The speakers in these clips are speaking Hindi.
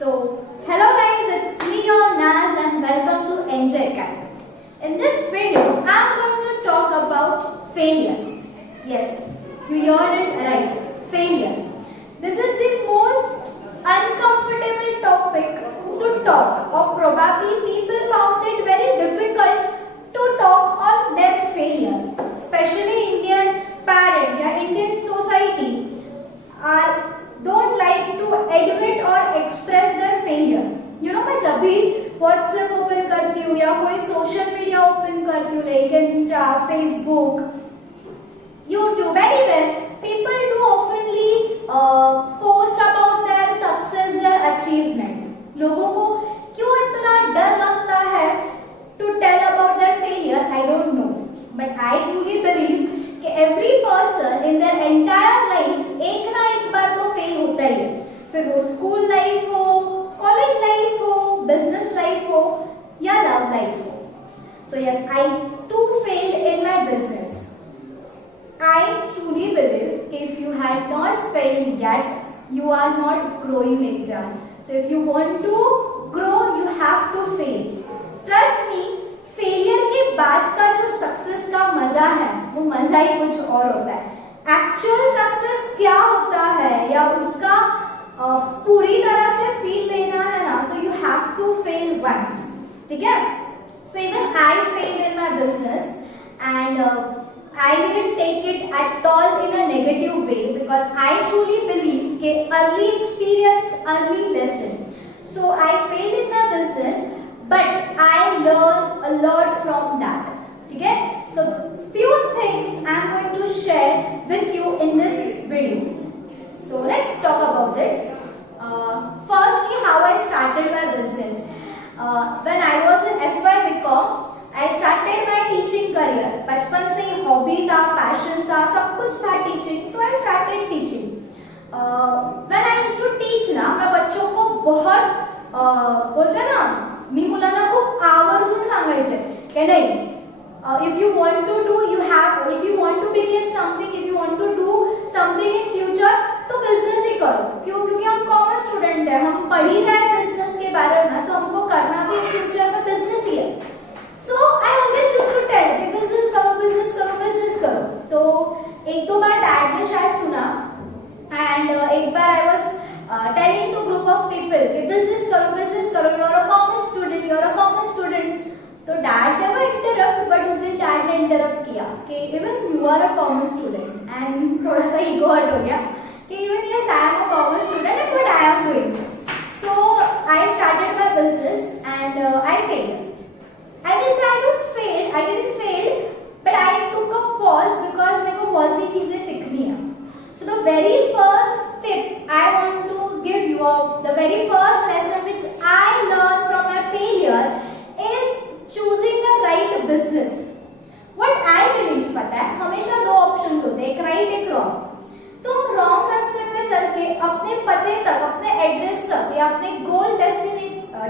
Hello guys, it's me your Naz and welcome to Enjoy Academy. In this video, I am going to talk about failure. Yes, you heard it right, failure. This is the most uncomfortable topic to talk, or probably people found it very difficult to talk on their failure. Especially Indian parents, या Indian society don't like to admit or express their failure. You know, मैं जब भी WhatsApp ओपन करती हूँ या कोई सोशल मीडिया ओपन करती हूँ, like Insta, Facebook, YouTube, anywhere, people do oftenly post about their success, their achievement. लोगों को क्यों इतना डर लगता है to tell about their failure? I don't know, but I truly believe कि every person in their entire life एक ना एक बार तो फेल होता ही है, फिर वो स्कूल लाइफ हो, कॉलेज लाइफ हो, बिजनेस लाइफ हो या लव लाइफ हो. So yes, I too failed in my business. I truly believe if you had not failed yet, you are not growing with Jan. So if you want to grow, you have to fail. Trust me, failure के बाद का जो सक्सेस का मजा है वो मजा ही कुछ और होता है. एक्चुअल सक्सेस क्या होता है या उसका पूरी तरह से फील लेना है ना, तो you have to fail once. ठीक है. So even I failed in my business and I didn't take it at all in a negative way because I truly believe कि early experience, early lesson. So I failed in my business, but I learned a lot from that. ठीक है. So few things I am going to share with you in this video. So let's talk about it. Firstly, how I started my business. When I was in FY BCom, I started my teaching career. बचपन से ही हॉबी था, पैशन था, सब कुछ था teaching. So I started teaching. When I used to teach ना, मैं बच्चों को बहुत बोलते ना, मी मुलांना खूप आवर्जून सांगायचे की नाही, if you want to do, if you want to begin something, if you want to do something in future, तो बिजनेस ही करो. क्यों? क्योंकि हम कॉमर्स स्टूडेंट है, हम पढ़ ही रहे हैं बिजनेस के बारे में, तो हमको करना भी फ्यूचर में बिजनेस ही है. So I always used to tell कि बिजनेस करो, बिजनेस करो, बिजनेस करो. तो एक दो बार डैड ने शायद सुना एंड एक बार I was telling to group of people कि बिजनेस करो, you are a commerce student, you are a commerce student. तो डैड नेवर इंटरप्ट, बट उस दिन डैड ने इंटरप्ट किया कि even you are a commerce student. And थोड़ा सा ईगो हर्ट हो गया कि even yes I am a commerce student and what I am doing. So I started my business and I failed. I will say I didn't fail, but I took a pause because मेरे को बहुत सी चीजें सीखनी है. So the very first tip I want to give you, the very first lesson which I learned from my failure is choosing the right business. What I believe, पता है, हमेशा दो ऑप्शंस होते हैं, एक राइट एक रॉन्ग. तुम रॉन्ग रास्ते पे चल के अपने पते तक, अपने एड्रेस तक या अपने गोल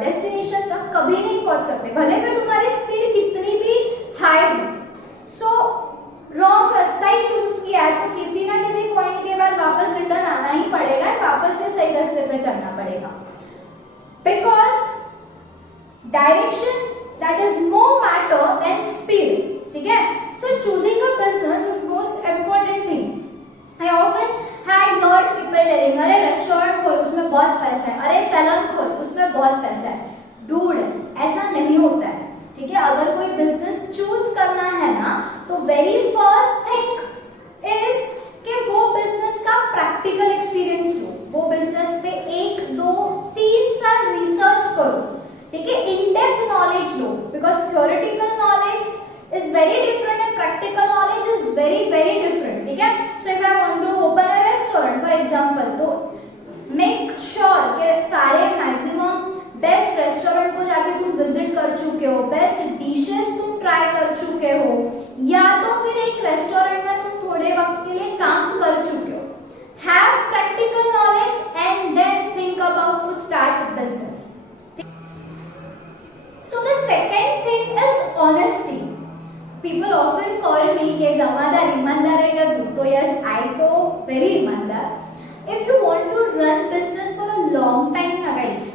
डेस्टिनेशन तक कभी नहीं पहुंच सकते, भले फिर तुम्हारी स्पीड कितनी भी हाई हो. सो रॉन्ग रास्ता ही चूज किया है तो किसी ना किसी पॉइंट के बाद वापस रिटर्न आना ही पड़ेगा, वापस से सही रास्ते पे चलना पड़ेगा. Because direction that is more matter than speed. ठीक है. So choosing a business is most important thing. I often had heard people telling, अरे रेस्टोरेंट खोल उसमें बहुत पैसा है, अरे सैलून खोल उसमें बहुत पैसा है. डूड, ऐसा नहीं होता है. ठीक है. अगर कोई बिजनेस चूज करना है ना, तो वेरी फर्स्ट थिंग इज कि वो बिजनेस का प्रैक्टिकल एक्सपीरियंस लो, वो बिजनेस पे 1, 2, 3 साल रिसर्च करो. ठीक है. In depth knowledge low, because theoretical knowledge is very different and practical knowledge is very very different. ठीक है. So if I want to open a restaurant for example, तो make sure कि सारे maximum best restaurant को जाके तुम visit कर चुके हो, best dishes तुम try कर चुके हो, या तो फिर एक restaurant में तुम थोड़े वक्त के लिए काम कर चुके हो. Have practical knowledge and then think about to start a business. So the second thing is honesty. People often call me कि जमादार ईमानदार है क्या तू? तो yes, I तो very ईमानदार. If you want to run business for a long time ना guys,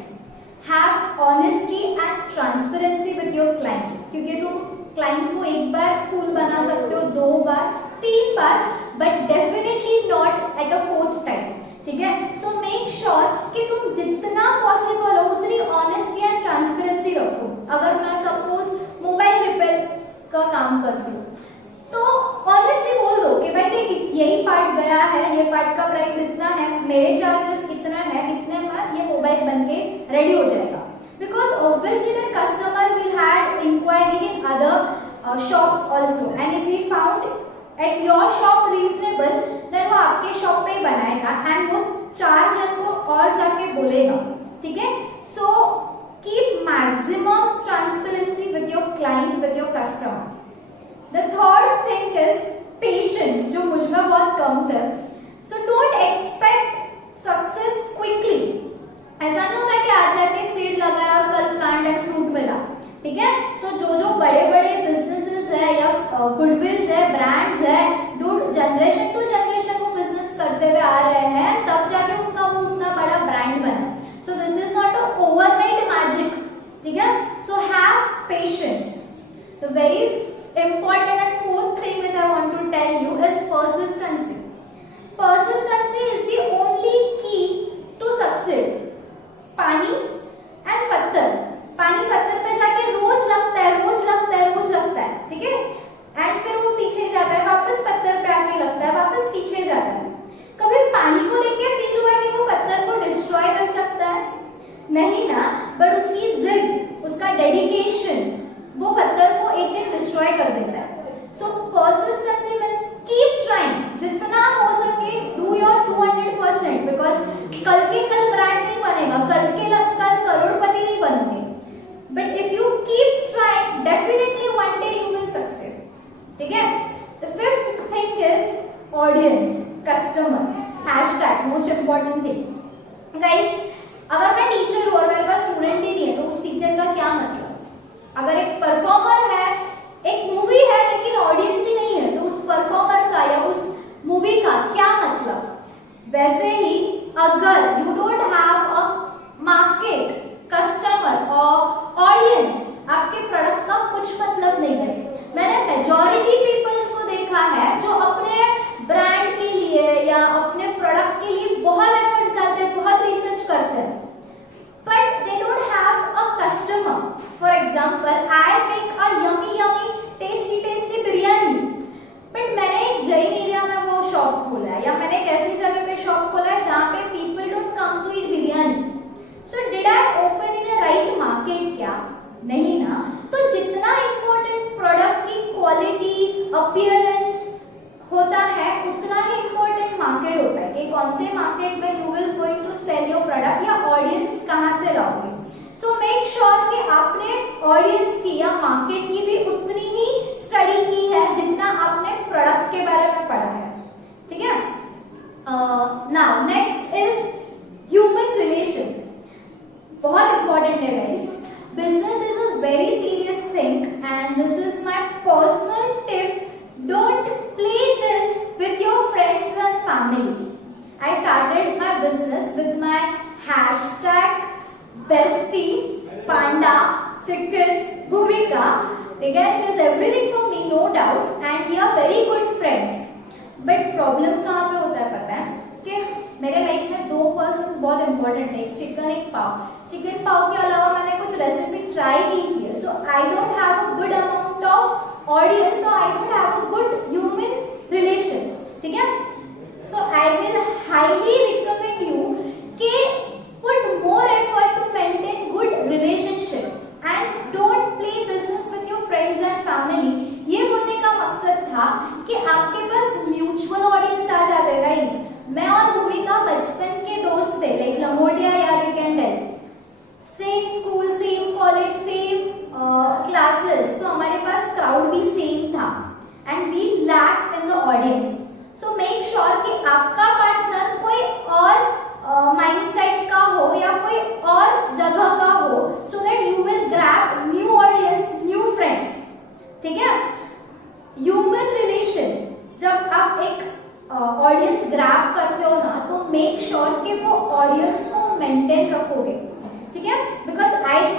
have honesty and transparency with your client, क्योंकि तुम क्लाइंट को एक बार फूल बना सकते हो, 2 बार, 3 बार, but definitely not at a 4th time, ठीक है। सो मेक श्योर कि तुम जितना पॉसिबल हो उतनी ऑनेस्टी एंड ट्रांसपेरेंसी रखो। अगर मैं सपोज मोबाइल रिपेयर का काम करती हूँ तो ऑनेस्टली बोल दो कि भाई देख यही पार्ट गया है, ये पार्ट का प्राइस इतना है, मेरे चार्जेस इतना है, इतने में ये मोबाइल बनके रेडी हो जाएगा। Because obviously that customer will have inquiry in other shops also, and if he found at your shop reasonable then वो आपके शॉप पे ही बनाएगा एंड वो 4 जन को और जाके बोलेगा, ठीक है। So keep maximum transparency with your client, with your customer. The third thing is patience, जो मुझ में बहुत कम था। So don't expect success quickly. ऐसा नहीं होता कि आज जाके सीड लगाया और कल प्लांट एंड फ्रूट मिला, ठीक है। So जो बड़े-बड़े बिजनेसेस है या गुडविल्स है, ब्रांड्स है, जो जनरेशन टू जनरेशन वो बिजनेस करते हुए आ रहे हैं, तब जाके उनका वो उतना बड़ा ब्रांड बना। So this is not a overnight magic, ठीक है। So have patience. The very important and 4th thing which I want to tell you is persistency. Persistency is the only key to succeed. पानी and पत्थर, पानी पत्थर पे जाके रोज लगता है, रोज लगता है, रोज लगता है, ठीक है। एंड फिर वो पीछे जाता है, वापस पत्थर पे आके लगता है, वापस पीछे जाता है। कभी पानी को लेके फील हुआ कि वो पत्थर को डिस्ट्रॉय कर सकता है? नहीं ना, बट उसकी जिद, उसका डेडिकेशन वो पत्थर को एक दिन डिस्ट्रॉय कर देता है। सो पर्सिस्टेंसी मींस कीप ट्राइंग, जितना हो सके डू योर 200%, बिकॉज कल के कल ब्रांड नहीं बनेगा, कल करोड़पति नहीं बनोगे, but if you keep trying definitely one day you will succeed, ठीक है। The 5th thing is audience, customer, hashtag, most important thing. Guys, अगर मैं टीचर हूँ और मेरे पास स्टूडेंट ही नहीं है तो उस टीचर का क्या मतलब? अगर एक परफॉर्मर है, एक मूवी है लेकिन ऑडियंस ही नहीं है, तो उस परफॉर्मर का या उस मूवी का क्या मतलब? वैसे ही अगर you don't have a market, customer और ऑडियंस, आपके प्रोडक्ट का कुछ मतलब नहीं है। मैंने मेजॉरिटी पीपल्स को देखा है जो अपने ब्रांड के लिए या अपने प्रोडक्ट के लिए बहुत एफर्ट्स डालते हैं, बहुत रिसर्च करते हैं, but they don't have a customer. For example, I make a yummy tasty biryani, but मैंने एक जैन एरिया में वो शॉप खोला है या मैंने एक ऐसी जगह पे शॉप खोला है जहाँ पे people don't come to eat biryani. So did I open in a right market? क्या नहीं ना। तो जितना important प्रोडक्ट की क्वालिटी, अपीयरेंस होता है उतना ही important मार्केट होता है कि कौन से मार्केट में you will going to sell your product या ऑडियंस कहाँ से लाओगे। सो मेक श्योर कि आपने ऑडियंस की या मार्केट की भी उतनी ही स्टडी की है जितना आपने प्रोडक्ट के बारे में पढ़ा है, ठीक है। Now next is human relation, बहुत इंपॉर्टेंट है guys. Business is a very serious thing and this is my personal tip, don't play this with your friends and family. I started my business with my hashtag bestie, panda, chicken, Bhumika, ठीक है। She is everything for me, no doubt, and we are very good friends. But problem कहाँ पे होता है पता है? कि मेरे लाइफ में 2 पर्सन बहुत इंपॉर्टेंट है, एक चिकन, एक पाव। चिकन पाव के अलावा मैंने कुछ रेसिपी ट्राई नहीं की है, so I don't have a good amount of audience, so I don't have a good human relation, ठीक है। So I will highly recommend you कि put more effort to maintain good relationship and don't play business with your friends and family. ये बोलने का मकसद था कि आपके पास म्यूचुअल ऑडियंस आ जाते गाइस। मैं और भूमिका बचपन के दोस्त थे, लाइक लंगोटिया यार, you can tell, same school, same college, same classes, तो हमारे पास क्राउड भी सेम था and we lack in the audience. So make sure कि आपका पार्टनर कोई और माइंडसेट का हो या कोई और जगह का हो, so that you will grab new audience, new friends, ठीक है। ह्यूमन रिलेशन, जब आप एक ऑडियंस ग्रैब करते हो ना, तो मेक श्योर कि वो ऑडियंस को मेंटेन रखोगे, ठीक है। बिकॉज आई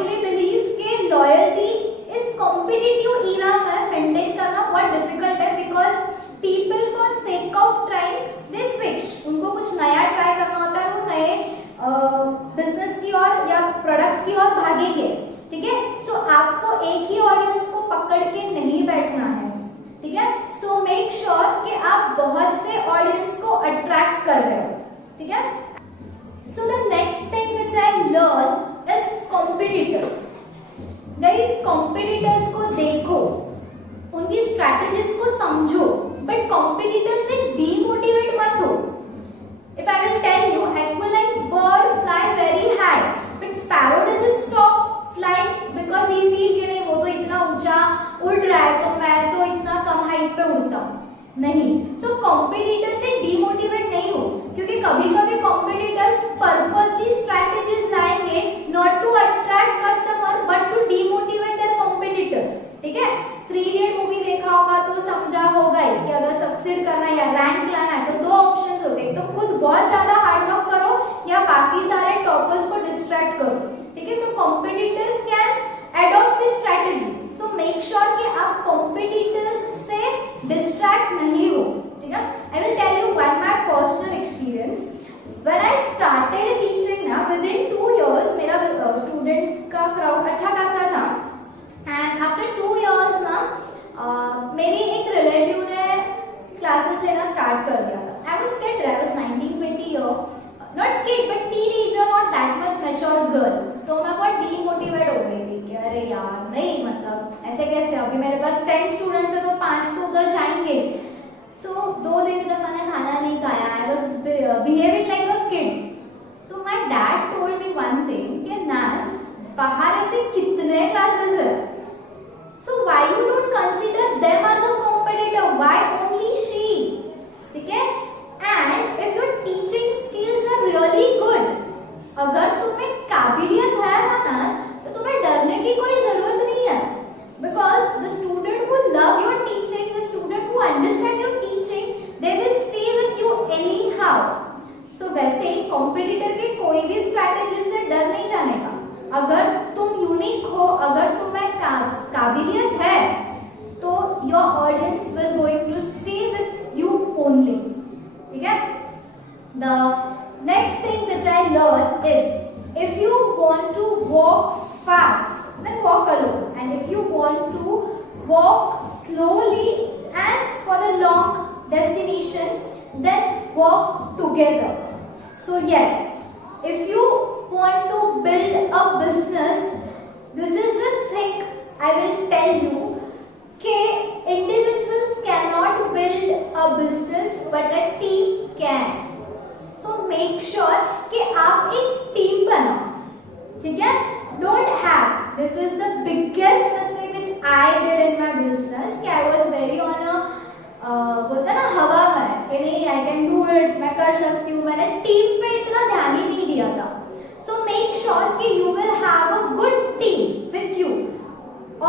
भागेंगे, ठीक है। सो आपको एक ही ऑडियंस को पकड़ के नहीं बैठना है, ठीक है। सो मेक श्योर कि आप बहुत से ऑडियंस को अट्रैक्ट कर रहे हो, ठीक है। So the next thing which I learn is competitors. Guys, competitors को देखो, उनकी स्ट्रैटेजीज को समझो, बट कॉम्पिटिटर्स से डीमोटिवेट मत हो। If I will tell you, aquiline bird fly very high, but sparrow doesn't stop flying because he feel कि नहीं, वो तो इतना ऊंचा उड़ रहा है तो मैं तो इतना कम हाइट पे उड़ता हूँ, नहीं। सो कॉम्पिटिटर से डीमोटिवेट नहीं हो, क्योंकि कभी कभी कॉम्पिटिटर्स पर्पसली स्ट्रैटेजीज लाएंगे not to attract customer but to demotivate their competitors, ठीक है। 3 इडियट मूवी देखा होगा तो समझा होगा ही कि अगर सक्सीड करना है या रैंक लाना है तो 2 ऑप्शंस होते हैं, तो खुद बहुत ज्यादा हार्ड वर्क करो या बाकी सारे टॉपर्स को डिस्ट्रैक्ट करो, ठीक है। So competitor can adopt this strategy, so make sure कि आप कॉम्पिटिटर्स से डिस्ट्रैक्ट नहीं हो, ठीक है। I will tell you one my personal experience. When I started teaching ना, विद इन 2 इयर्स मेरा स्टूडेंट का क्राउड अच्छा खासा था, एंड आफ्टर 2 इयर्स ना मेरी एक रिलेटिव ने क्लासेस लेना स्टार्ट कर दिया था। I was kid, I was 19-20 year, not kid but teenager, not that much mature girl. तो मैं बहुत डीमोटिवेट हो गई थी कि अरे यार नहीं, मतलब ऐसे कैसे, अभी मेरे पास 10 स्टूडेंट्स है तो 5 तो उधर जाएंगे। सो 2 दिन तक मैंने खाना नहीं खाया, I was behaving like a kid. तो my dad told me one thing कि नास, बाहर ऐसे कितने क्लासेस है, so why you don't consider them as a competitor, why only she, ठीक है। and if your teaching skills are really good, अगर तुम्हें काबिलियत है मानस, तो तुम्हें डरने की कोई जरूरत नहीं है, because the student who love your teaching, the student who understand your teaching, they will stay with you anyhow। so वैसे ही कॉम्पिटिटर के कोई भी स्ट्रैटेजी से डर नहीं जाने का। अगर तुम यूनिक हो, अगर तुम्हें काबिलियत है, तो your audience will going to stay with you only, ठीक है। The next thing which I learn is, if you want to walk fast then walk alone, and if you want to walk slowly and for the long destination then walk together. So yes, if you want to build a business, this is the thing I will tell you कि individual cannot build a business but a team can। so make sure कि आप एक टीम बनाओ, ठीक है। don't have, this is the biggest mistake which I did in my business कि I was very on a बोलता ना हवा में कि नहीं आई कैन डू इट, मैं कर सकती हूँ, मैंने टीम पे इतना ध्यान ही नहीं दिया था। सो मेक श्योर कि you will have a good team with you,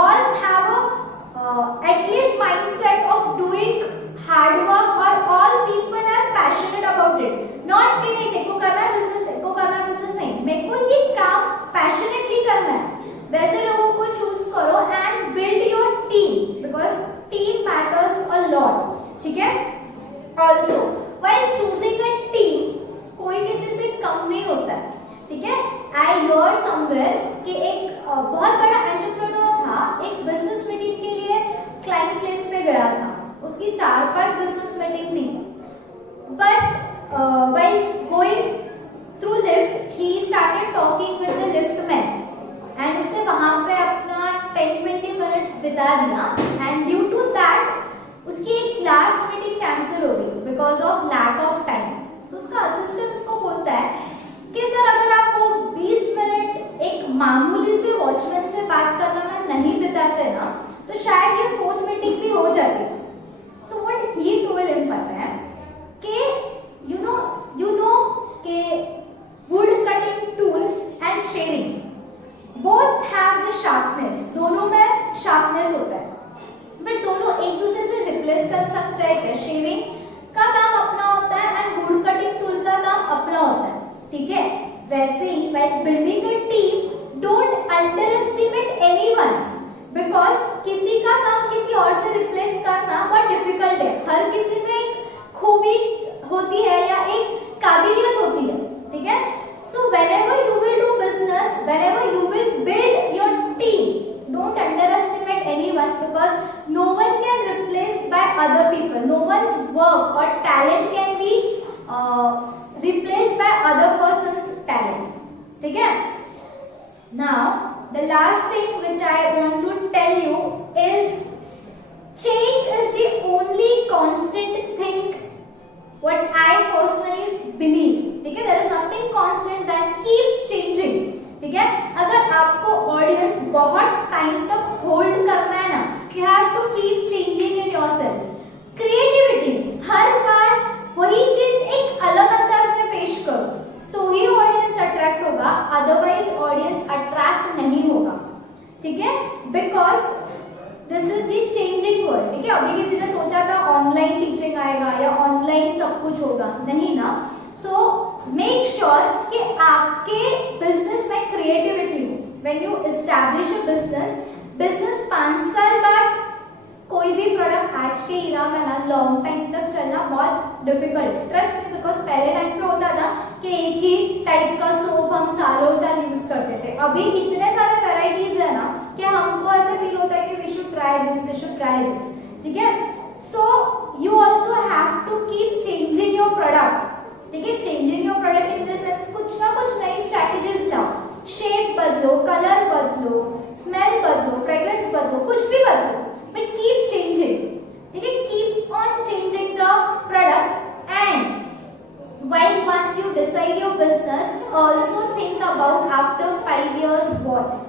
और have a at least mindset of doing hard work, और all people are passionate about it, not कि नहीं देखो करना है बिजनेस, देखो करना है बिजनेस, नहीं, मेरे को ये काम पैशनेटली करना है, वैसे लोगों को चूज करो and build your team, because team matters a lot, ठीक है। Also while choosing a team, कोई किसी से कम नहीं होता है, ठीक है। आई हर्ड समवेयर कि एक बहुत बड़ा एंटरप्रेन्योर था, एक बिजनेस मीटिंग के लिए क्लाइंट प्लेस पे गया था, उसकी 4-5 बिजनेस मीटिंग थी, but while going through lift he started talking with the lift man, and उसने वहां पे अपना 10-20 मिनट्स बिता दिया, एंड ड्यू टू दैट उसकी एक लास्ट मीटिंग कैंसिल हो गई because of lack of time. तो उसका असिस्टेंट उसको बोलता है कि सर अगर आपको 20 मिनट एक मामूली से वॉचमैन से बात करने में नहीं बिताते ना, तो शायद ये 4th मीटिंग भी हो जाती। So what he told him पता है कि यू नो कि would cutting tool and shaving both have the sharpness, दोनों में शार्पनेस होता है, बट दोनों एक दूसरे से रिप्लेस कर सकते हैं क्या? शेविंग का काम अपना होता है एंड वुड कटिंग टूल का काम अपना होता है, ठीक है। वैसे ही while building a team, don't underestimate anyone, because किसी का काम किसी और से रिप्लेस करना बहुत डिफिकल्ट है। हर किसी में एक खूबी होती है या एक काबिलियत होती है, ठीक है। सो whenever you will do business, whenever you will build other people. No one's work or talent can be replaced by other person's talent. ठीक है? Now the last thing which I want to tell you is change is the only constant thing what I personally believe. ठीक है? There is nothing constant than keep changing. ठीक है? अगर आपको ऑडियंस बहुत टाइम तक होल्ड करना है ना, you have to keep changing in yourself. Creativity, हर बार वही चीज एक अलग अंदाज में पेश करो तो ही ऑडियंस अट्रैक्ट होगा, अदरवाइज ऑडियंस अट्रैक्ट नहीं होगा. ठीक है? Because this is the changing world. ठीक है? अभी किसी ने सोचा था ऑनलाइन टीचिंग आएगा या ऑनलाइन सब कुछ होगा, नहीं ना. सो मेक श्योर कि आपके बिजनेस में क्रिएटिविटी हो. When you establish a business 5 साल बाद कोई भी प्रोडक्ट आज के इरा में ना लॉन्ग टाइम तक चलना बहुत डिफिकल्ट है. ट्रस्ट मी, बिकॉज पहले टाइम पे होता था कि एक ही टाइप का सोप हम सालों साल यूज करते थे. अभी इतने सारे वैरायटीज है ना कि हमको ऐसा फील होता है कि वी शुड ट्राई दिस. ठीक है? So you also have to keep changing your product. ठीक है? Changing your product in the sense कुछ ना कुछ नई स्ट्रैटेजीज लाओ. शेप बदलो, कलर बदलो, स्मेल बदलो, फ्रेग्रेंस बदलो, कुछ भी बदलो, but keep changing. ठीक है? keep on changing the product, and while once you decide your business, also think about after 5 years what.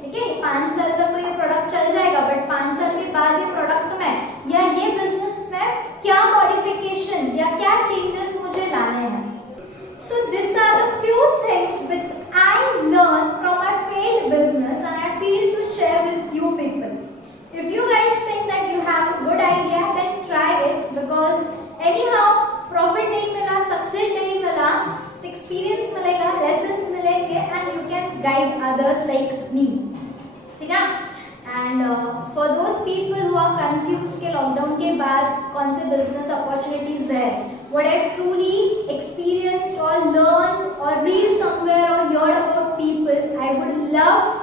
ठीक है? 5 साल तक तो ये प्रोडक्ट चल जाएगा, बट 5 साल के बाद ये प्रोडक्ट में या ये बिजनेस में क्या मॉडिफिकेशंस या क्या चेंजेस मुझे लाने हैं. So these are the few things which I learned from my failed business and I feel to share with you people. If you guys think that you have a good idea, then try it, because anyhow profit नहीं मिला, success नहीं मिला, experience मिलेगा, lessons मिलेंगे, and you can guide others like me. ठीक है? And for those people who are confused कि lockdown के बाद कौन से business opportunities है, what I truly experienced or learned or read somewhere or heard about people, I would love